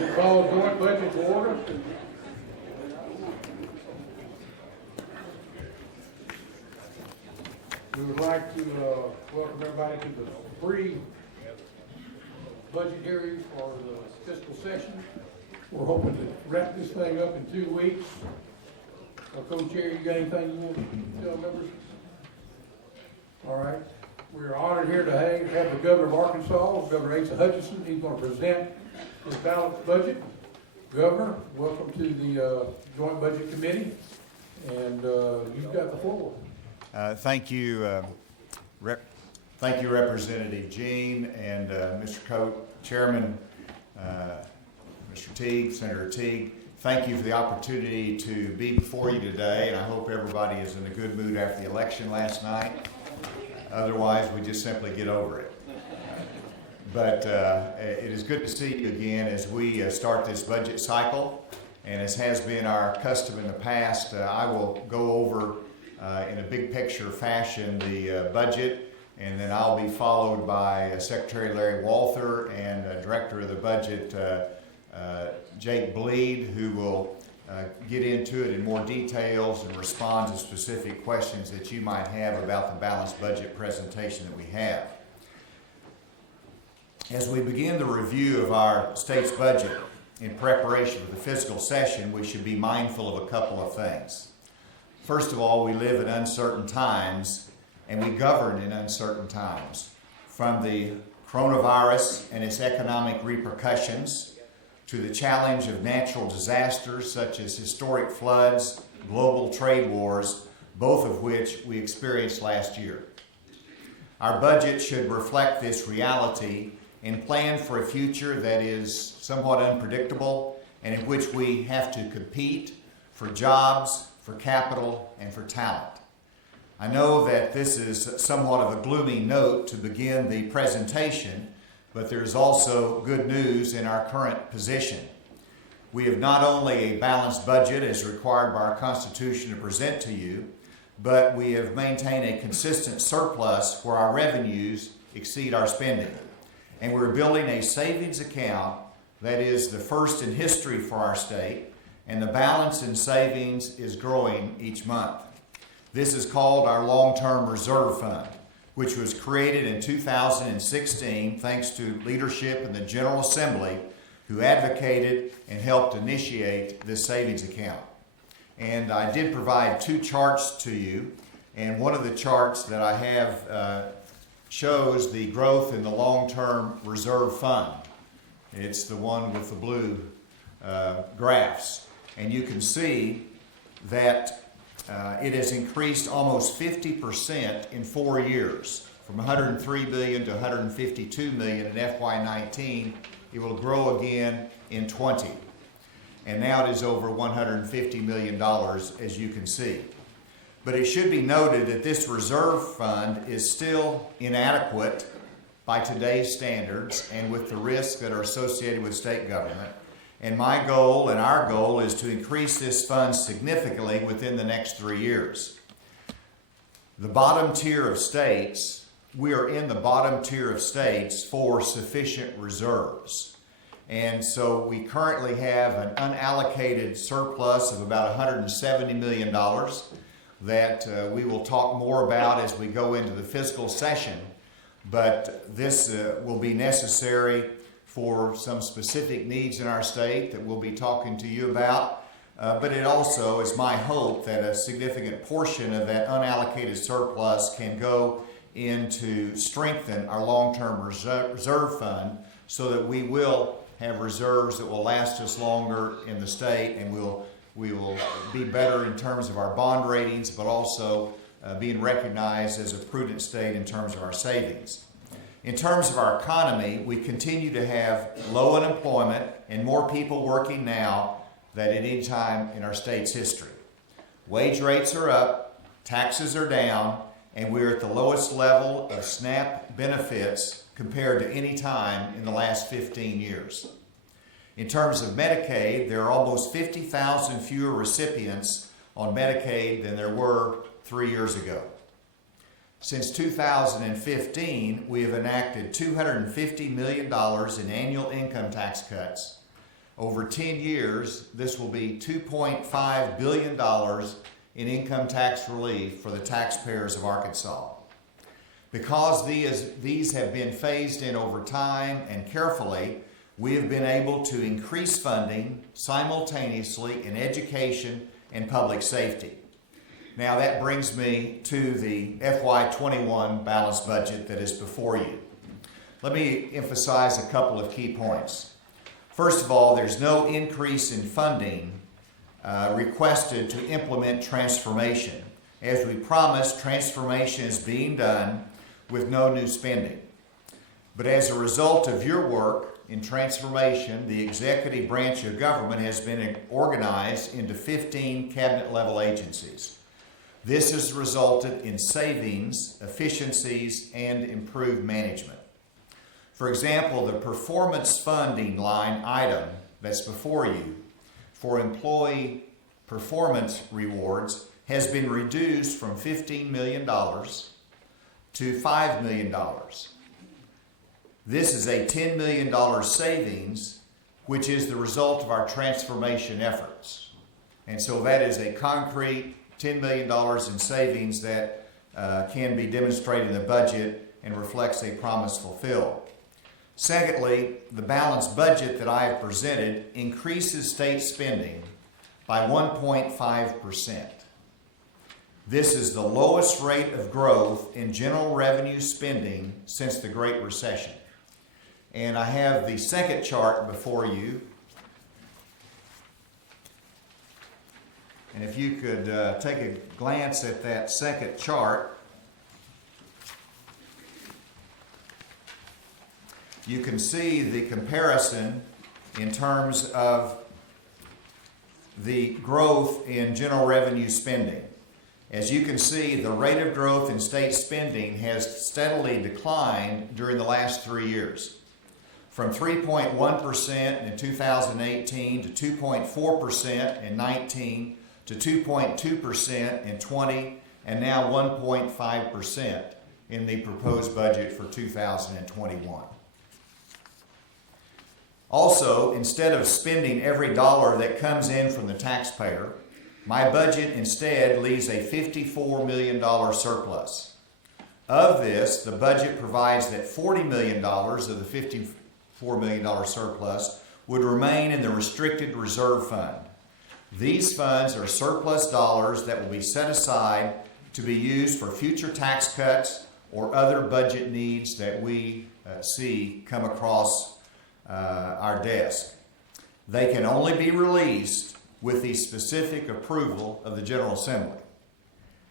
We'll call joint budget to order. We would like to welcome everybody to the pre-budget hearing for the fiscal session. We're hoping to wrap this thing up in 2 weeks. Co-chair, you got anything you want to tell members? All right. We're honored here to have the Governor of Arkansas, Governor Hutchinson. He's going to present his balanced budget. Governor, welcome to the Joint Budget Committee, and you've got the floor. Thank you, Representative Jean and Mr. Chairman, Mr. Teague, Senator Teague. Thank you for the opportunity to be before you today, and I hope everybody is in a good mood after the election last night. Otherwise, we just simply get over it. But it is good to see you again as we start this budget cycle. And as has been our custom in the past, I will go over in a big picture fashion the budget, and then I'll be followed by Secretary Larry Walther and Director of the Budget Jake Bleed, who will get into it in more details and respond to specific questions that you might have about the balanced budget presentation that we have. As we begin the review of our state's budget in preparation for the fiscal session, we should be mindful of a couple of things. First of all, we live in uncertain times, and we govern in uncertain times. From the coronavirus and its economic repercussions to the challenge of natural disasters such as historic floods, global trade wars, both of which we experienced last year. Our budget should reflect this reality and plan for a future that is somewhat unpredictable and in which we have to compete for jobs, for capital, and for talent. I know that this is somewhat of a gloomy note to begin the presentation, but there's also good news in our current position. We have not only a balanced budget as required by our Constitution to present to you, but we have maintained a consistent surplus where our revenues exceed our spending. And we're building a savings account that is the first in history for our state, and the balance in savings is growing each month. This is called our long-term reserve fund, which was created in 2016 thanks to leadership in the General Assembly who advocated and helped initiate this savings account. And I did provide two charts to you, and one of the charts that I have shows the growth in the long-term reserve fund. It's the one with the blue graphs. And you can see that it has increased almost 50% in 4 years, from $103 billion to $152 million in FY19. It will grow again in 20. And now it is over $150 million, as you can see. But it should be noted that this reserve fund is still inadequate by today's standards and with the risks that are associated with state government. And my goal and our goal is to increase this fund significantly within the next 3 years. The bottom tier of states, we are in the bottom tier of states for sufficient reserves. And so we currently have an unallocated surplus of about $170 million that we will talk more about as we go into the fiscal session. But this will be necessary for some specific needs in our state that we'll be talking to you about. But it also is my hope that a significant portion of that unallocated surplus can go into strengthen our long-term reserve fund so that we will have reserves that will last us longer in the state, and we will be better in terms of our bond ratings, but also being recognized as a prudent state in terms of our savings. In terms of our economy, we continue to have low unemployment and more people working now than at any time in our state's history. Wage rates are up, taxes are down, and we're at the lowest level of SNAP benefits compared to any time in the last 15 years. In terms of Medicaid, there are almost 50,000 fewer recipients on Medicaid than there were 3 years ago. Since 2015, we have enacted $250 million in annual income tax cuts, Over 10 years, this will be $2.5 billion in income tax relief for the taxpayers of Arkansas. Because these have been phased in over time and carefully, we have been able to increase funding simultaneously in education and public safety. Now that brings me to the FY21 balanced budget that is before you. Let me emphasize a couple of key points. First of all, there's no increase in funding requested to implement transformation. As we promised, transformation is being done with no new spending. But as a result of your work in transformation, the executive branch of government has been organized into 15 cabinet-level agencies. This has resulted in savings, efficiencies, and improved management. For example, the performance funding line item that's before you for employee performance rewards has been reduced from $15 million to $5 million. This is a $10 million savings, which is the result of our transformation efforts. And so that is a concrete $10 million in savings that can be demonstrated in the budget and reflects a promise fulfilled. Secondly, the balanced budget that I have presented increases state spending by 1.5%. This is the lowest rate of growth in general revenue spending since the Great Recession. And I have the second chart before you. And if you could take a glance at that second chart, you can see the comparison in terms of the growth in general revenue spending. As you can see, the rate of growth in state spending has steadily declined during the last 3 years, from 3.1% in 2018 to 2.4% in 19, to 2.2% in 20, and now 1.5% in the proposed budget for 2021. Also, instead of spending every dollar that comes in from the taxpayer, my budget instead leaves a $54 million surplus. Of this, the budget provides that $40 million of the $54 million surplus would remain in the restricted reserve fund. These funds are surplus dollars that will be set aside to be used for future tax cuts or other budget needs that we see come across our desk. They can only be released with the specific approval of the General Assembly.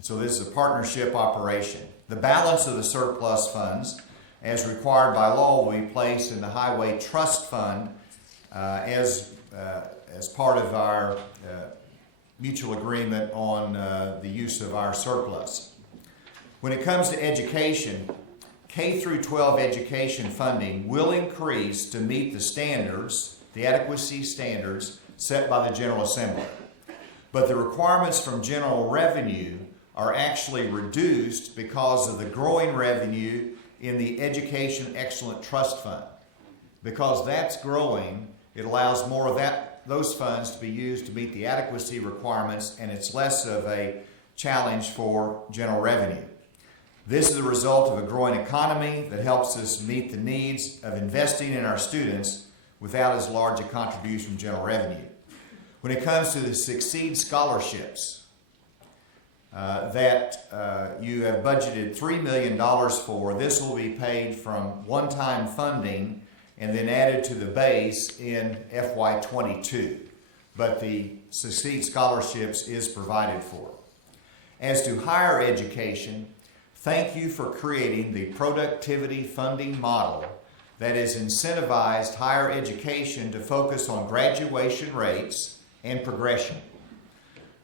So this is a partnership operation. The balance of the surplus funds, as required by law, will be placed in the Highway Trust Fund as part of our mutual agreement on the use of our surplus. When it comes to education, K through 12 education funding will increase to meet the standards, the adequacy standards set by the General Assembly. But the requirements from general revenue are actually reduced because of the growing revenue in the Education Excellent Trust Fund. Because that's growing, it allows more of those funds to be used to meet the adequacy requirements, and it's less of a challenge for general revenue. This is a result of a growing economy that helps us meet the needs of investing in our students without as large a contribution from general revenue. When it comes to the Succeed scholarships that you have budgeted $3 million for, this will be paid from one-time funding and then added to the base in FY22. But the Succeed scholarships is provided for. As to higher education, thank you for creating the productivity funding model that has incentivized higher education to focus on graduation rates and progression.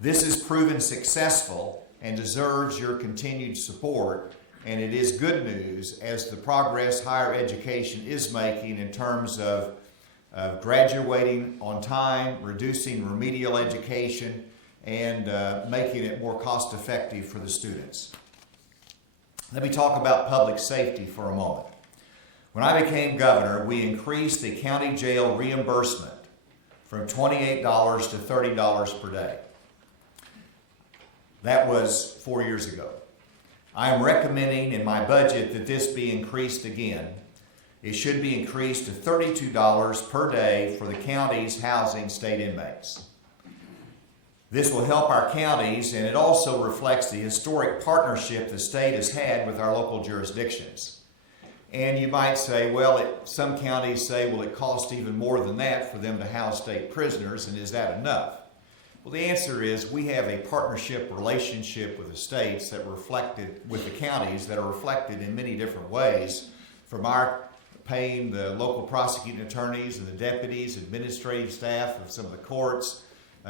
This has proven successful and deserves your continued support, and it is good news as the progress higher education is making in terms of graduating on time, reducing remedial education, and making it more cost effective for the students. Let me talk about public safety for a moment. When I became governor, we increased the county jail reimbursement from $28 to $30 per day. That was 4 years ago. I am recommending in my budget that this be increased again. It should be increased to $32 per day for the counties housing state inmates. This will help our counties, and it also reflects the historic partnership the state has had with our local jurisdictions. And you might say, well, some counties say, well, it costs even more than that for them to house state prisoners, and is that enough? Well, the answer is we have a partnership relationship with the states that reflected with the counties that are reflected in many different ways, from our paying the local prosecuting attorneys and the deputies, administrative staff of some of the courts,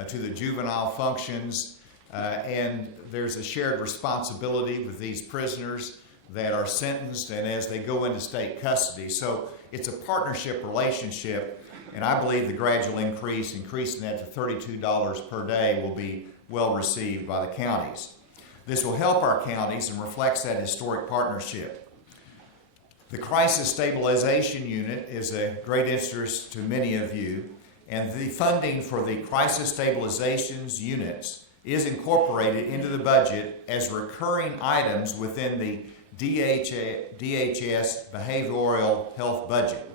to the juvenile functions, and there's a shared responsibility with these prisoners that are sentenced and as they go into state custody. So it's a partnership relationship, and I believe the gradual increasing that to $32 per day will be well received by the counties. This will help our counties and reflects that historic partnership. The Crisis Stabilization Unit is a great interest to many of you, and the funding for the Crisis Stabilizations units is incorporated into the budget as recurring items within the DHS behavioral health budget.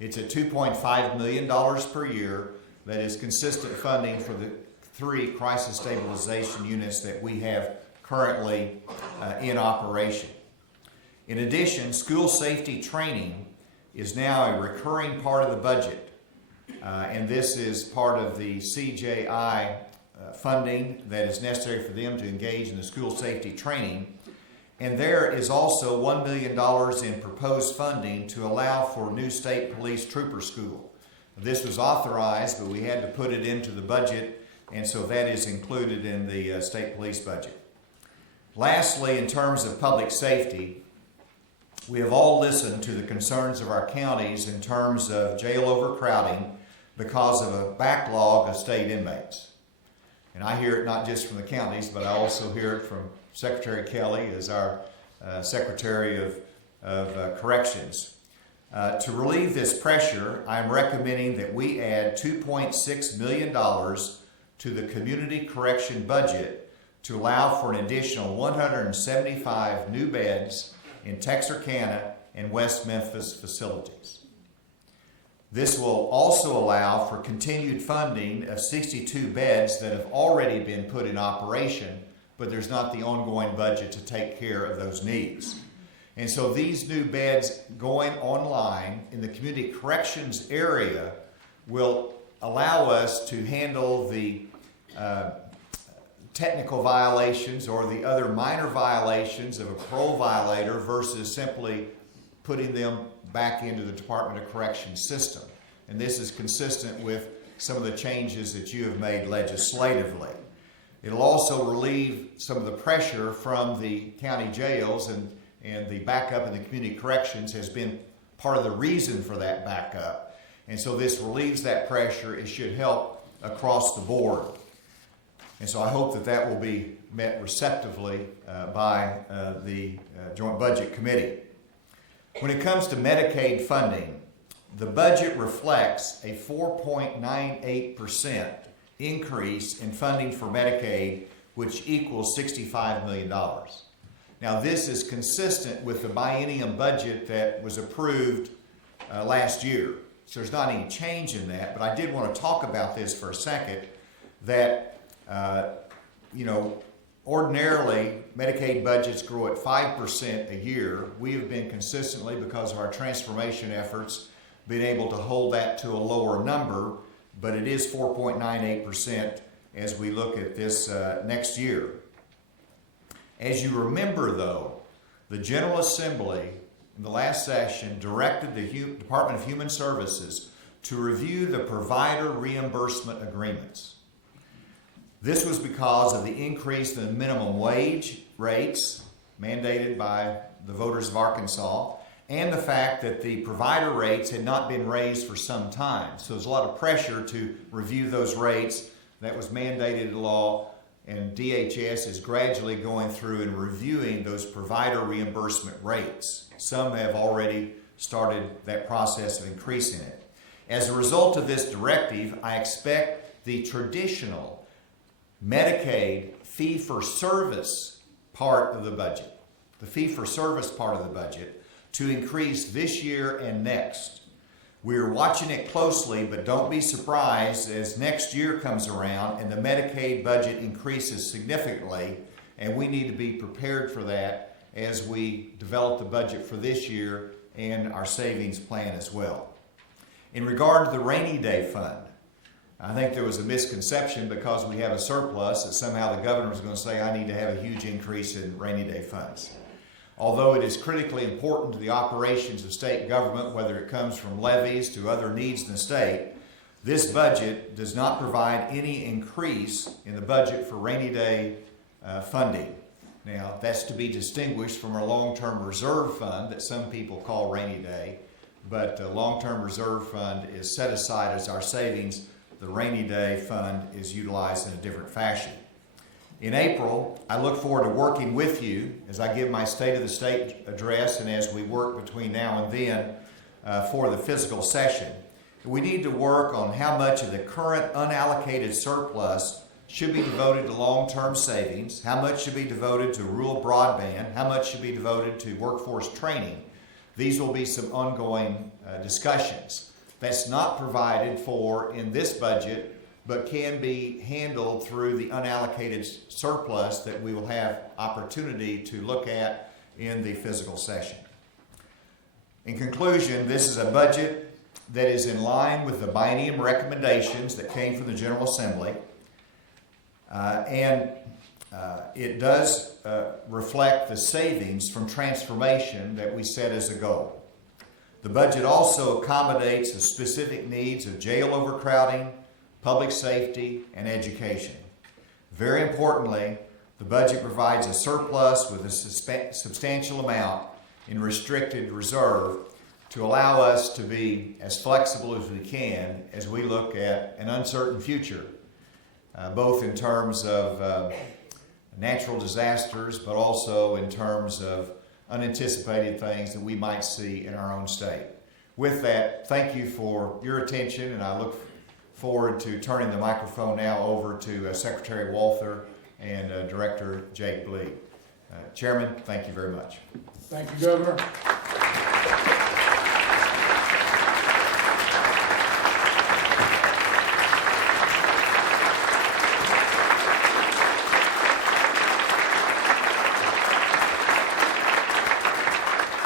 It's at $2.5 million per year that is consistent funding for the 3 crisis stabilization units that we have currently in operation. In addition, school safety training is now a recurring part of the budget, and this is part of the CJI funding that is necessary for them to engage in the school safety training. And there is also $1 million in proposed funding to allow for new state police trooper school. This was authorized, but we had to put it into the budget, and so that is included in the state police budget. Lastly, in terms of public safety, we have all listened to the concerns of our counties in terms of jail overcrowding because of a backlog of state inmates. And I hear it not just from the counties, but I also hear it from Secretary Kelly as our Secretary of Corrections. To relieve this pressure, I'm recommending that we add $2.6 million to the community correction budget to allow for an additional 175 new beds in Texarkana and West Memphis facilities. This will also allow for continued funding of 62 beds that have already been put in operation, but there's not the ongoing budget to take care of those needs. And so these new beds going online in the community corrections area will allow us to handle the technical violations or the other minor violations of a parole violator versus simply putting them back into the Department of Corrections system. And this is consistent with some of the changes that you have made legislatively. It'll also relieve some of the pressure from the county jails, and the backup in the community corrections has been part of the reason for that backup. And so this relieves that pressure. It should help across the board. And so I hope that that will be met receptively by the Joint Budget Committee. When it comes to Medicaid funding, the budget reflects a 4.98% increase in funding for Medicaid, which equals $65 million. Now, this is consistent with the biennium budget that was approved last year. So there's not any change in that, but I did want to talk about this for a second, that ordinarily, Medicaid budgets grow at 5% a year. We have been consistently, because of our transformation efforts, been able to hold that to a lower number, but it is 4.98% as we look at this next year. As you remember, though, the General Assembly in the last session directed the Department of Human Services to review the provider reimbursement agreements. This was because of the increase in the minimum wage rates mandated by the voters of Arkansas, and the fact that the provider rates had not been raised for some time. So there's a lot of pressure to review those rates. That was mandated in law, and DHS is gradually going through and reviewing those provider reimbursement rates. Some have already started that process of increasing it. As a result of this directive, I expect the traditional Medicaid fee-for-service part of the budget, to increase this year and next. We're watching it closely, but don't be surprised as next year comes around and the Medicaid budget increases significantly, and we need to be prepared for that as we develop the budget for this year and our savings plan as well. In regard to the rainy day fund, I think there was a misconception because we have a surplus that somehow the governor was going to say, I need to have a huge increase in rainy day funds. Although it is critically important to the operations of state government, whether it comes from levies to other needs in the state, this budget does not provide any increase in the budget for rainy day funding. Now, that's to be distinguished from our long-term reserve fund that some people call rainy day, but the long-term reserve fund is set aside as our savings. The rainy day fund is utilized in a different fashion. In April, I look forward to working with you as I give my State of the State address and as we work between now and then for the fiscal session. We need to work on how much of the current unallocated surplus should be devoted to long-term savings, how much should be devoted to rural broadband, how much should be devoted to workforce training. These will be some ongoing discussions. That's not provided for in this budget, but can be handled through the unallocated surplus that we will have opportunity to look at in the fiscal session. In conclusion, this is a budget that is in line with the biennium recommendations that came from the General Assembly, and it does reflect the savings from transformation that we set as a goal. The budget also accommodates the specific needs of jail overcrowding, public safety, and education. Very importantly, the budget provides a surplus with a substantial amount in restricted reserve to allow us to be as flexible as we can as we look at an uncertain future, both in terms of natural disasters, but also in terms of unanticipated things that we might see in our own state. With that, thank you for your attention, and I look forward to turning the microphone now over to Secretary Walther and Director Jake Blee. Chairman, thank you very much. Thank you, Governor.